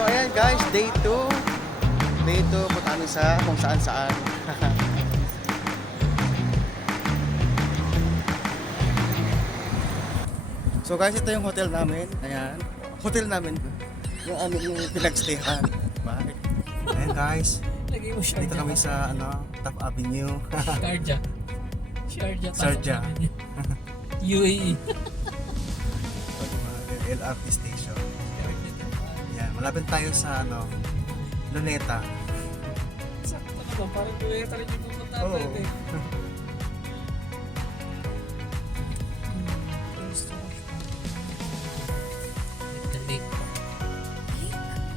So ayan guys, day 2. Day 2, punta kami sa kung saan saan. So guys, ito yung hotel namin. Ayan. Hotel namin. Yung yung pinagstayhan. Bye. Ayan guys. Lagay mo Sharjah. Dito kami sa Top Avenue. Sharjah. Sharjah. Sharjah. UAE. LRT station. Yan, malapit tayo sa Luneta. Sakto naman, parang Luneta rin yung pupunta natin eh. The lake.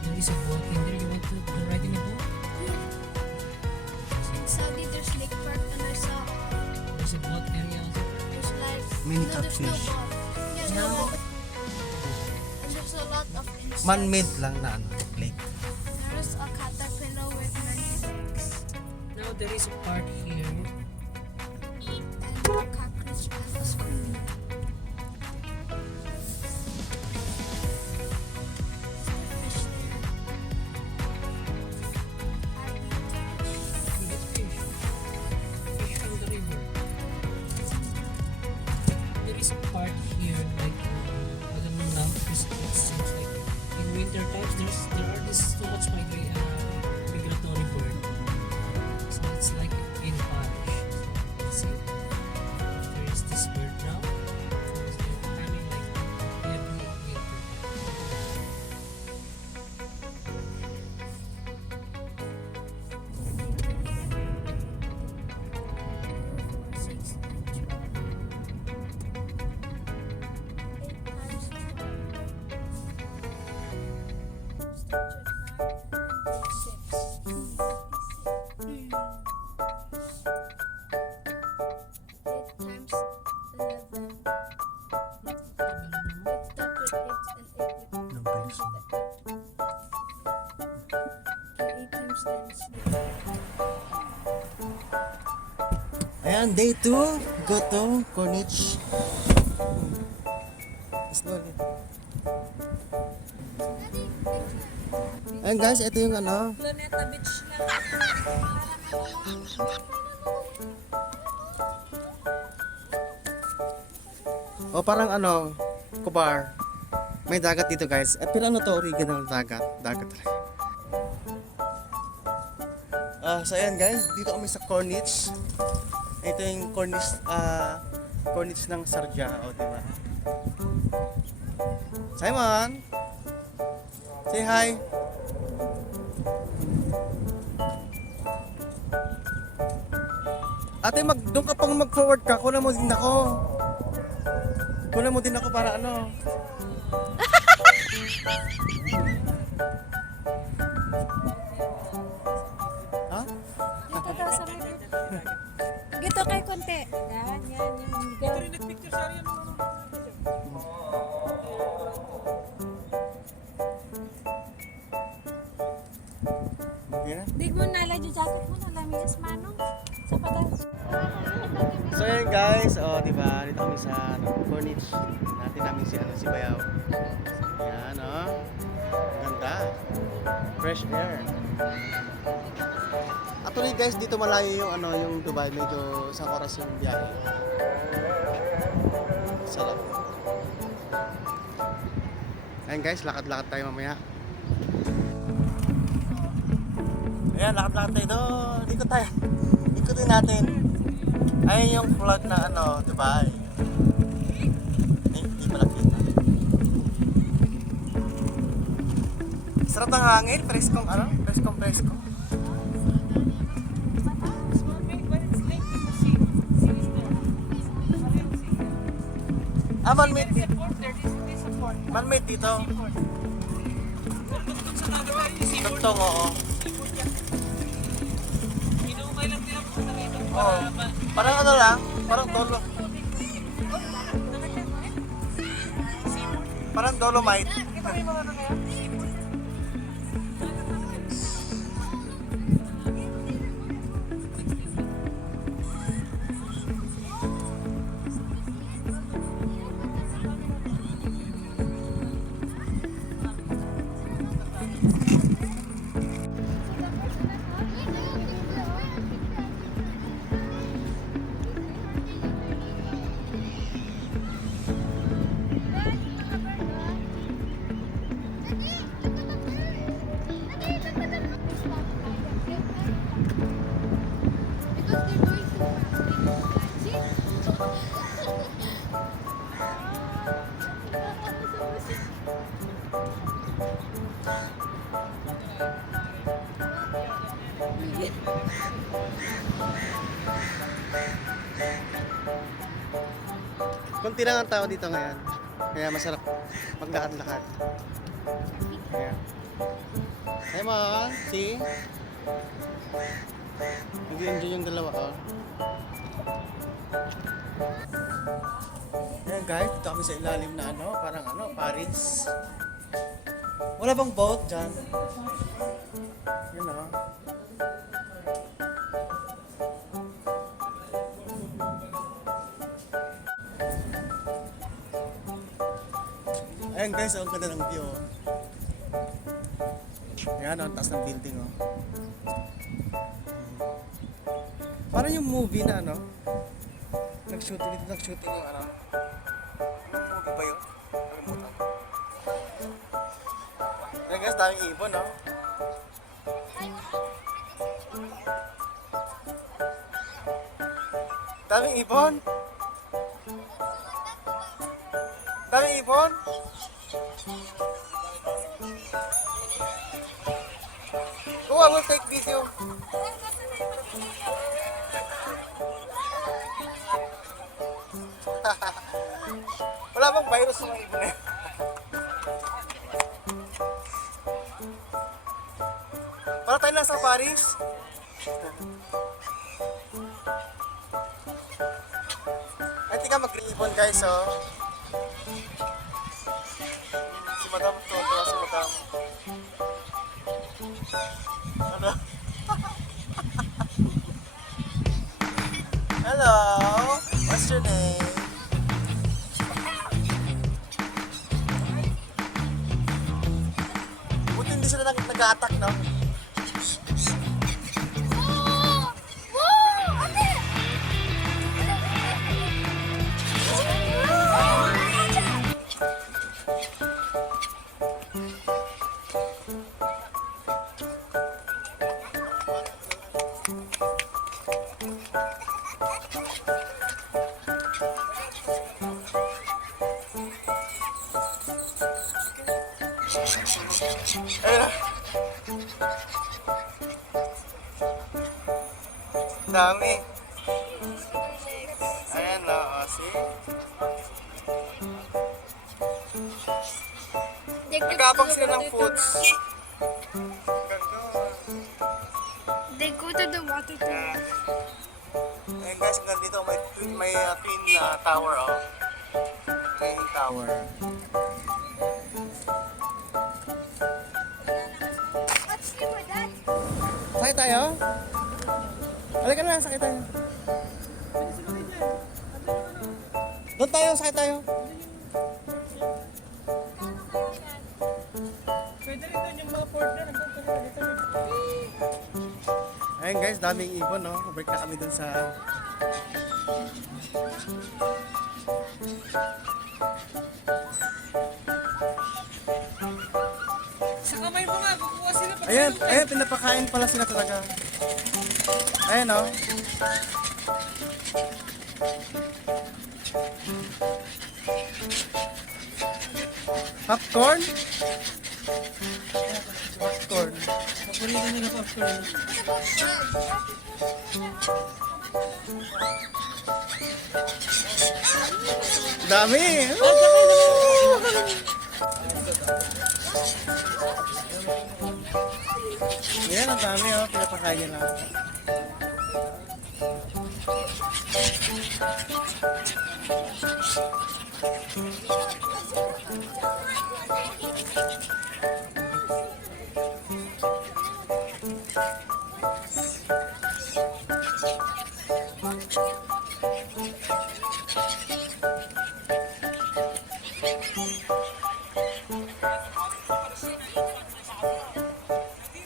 There is a boat in there. You want to ride in a boat? In Saudi, there's lake park and I saw There's a boat area also. there's like Mini no, there's no catfish. boat. Yes, no No. boat. And there's a lot of insects. Man-made lang na lake. There's a caterpillar with many legs Now there is a part here. and a cockroach with a scream. Fish there. You get fish. Fish from the river. There is a part here like I don't know now because it seems like in winter times there are this too much migratory bird. So it's like in Parish. See, there is this bird now. So they're coming like every winter. Ayan, day 2. Go to Corniche. Slowly. Ayan guys, ito yung Luneta Beach lang. O parang Kubar. May dagat dito guys. Pero original dagat. Dagat talaga. So ayan guys, dito kami sa Corniche. Ito yung Corniche, Corniche ng Sharjah, diba? Simon! Say hi! Ate, doon ka pang mag-forward ka, kunan mo din ako. Kunan mo din ako para Ha? Dito daw sa may Dito kay konti. Yan, yan. Nagpicture siya rin Okay na? Dig mo nala di jacket mo na lamis manong. Sa padan. So ayan guys, diba, dito kami sa Corniche. Natin namin si Bayaw. Yan, ganda. Fresh air. Actually guys, dito malayo yung yung Dubai, medyo isang oras yung biyahe. Sarap. Ayan guys, lakad-lakad tayo mamaya. Ayan, lakad-lakad tayo doon. Ikot tayo. Ikutin natin. Ayan yung flag na Dubai. Hindi pala kita. Sarap ng hangin, preskong presko. Man-made dito. Man-made dito. Tugtong, oo. Oo. Parang lang, parang dolo. Parang dolomite. Kunti lang ang tao dito ngayon. Kaya masarap maglakad-lakad. Kaya. Hey mo, see? Nag-enjoy yung dalawa, oh. Ayan guys, dito kami sa ilalim na ano, parang ano, Paris. Wala bang boat dyan? Yun oh. Ayan guys, ang ganda ng view. Oh. Ayan, ang taas ng building. Oh. Parang yung movie na ano. Nag-shooting dito, nag-shooting yung ano. Anong movie ba yun? Kalimutan. Ayan guys, daming ibon, no? Daming ibon. Daming ibon. Oh, I will take video. Wala bang virus sa mga ibon na yun? Para tayo nasa Paris. Ay, tika mag-ibon guys, oh. Si Madam Toto, si Madam. Ano? Hello, what's your name? Buti hindi sila nag-a-attack, no? Ayun. Dami. Ayan na, see? Nagkapag sila ng foods. They go to the water to Ayan guys, hanggang dito may twin tower, oh. Twin tower. Sakay tayo? Halika na, sakay tayo. Doon tayo, sakay tayo. Pwede rin doon yung mga port na dito. Ayun guys, daming ibon, no? Break na kami dun sa... Sa kamay mo nga, kukuha sila pag Ayan, ayan, pinapakain pala sila talaga. Ayan, no? Popcorn? Popcorn. paborito nila popcorn. Dami! Yan, ang dami, oh. Pinapakain nila.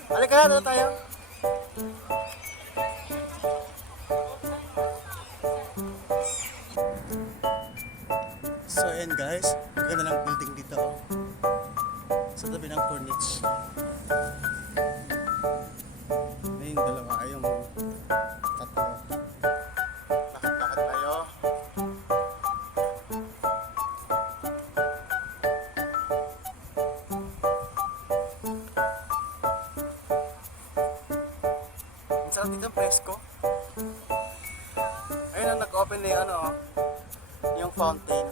Halika na, doon tayo. So ayan guys, ang ganda ng building dito. Sa tabi ng corner. minutes. Ayun, dalawa. Ayun, tatlo. Lakad-lakad tayo. Ang sarap dito, presko. Ayun, nag-open na yung ano, yung fountain.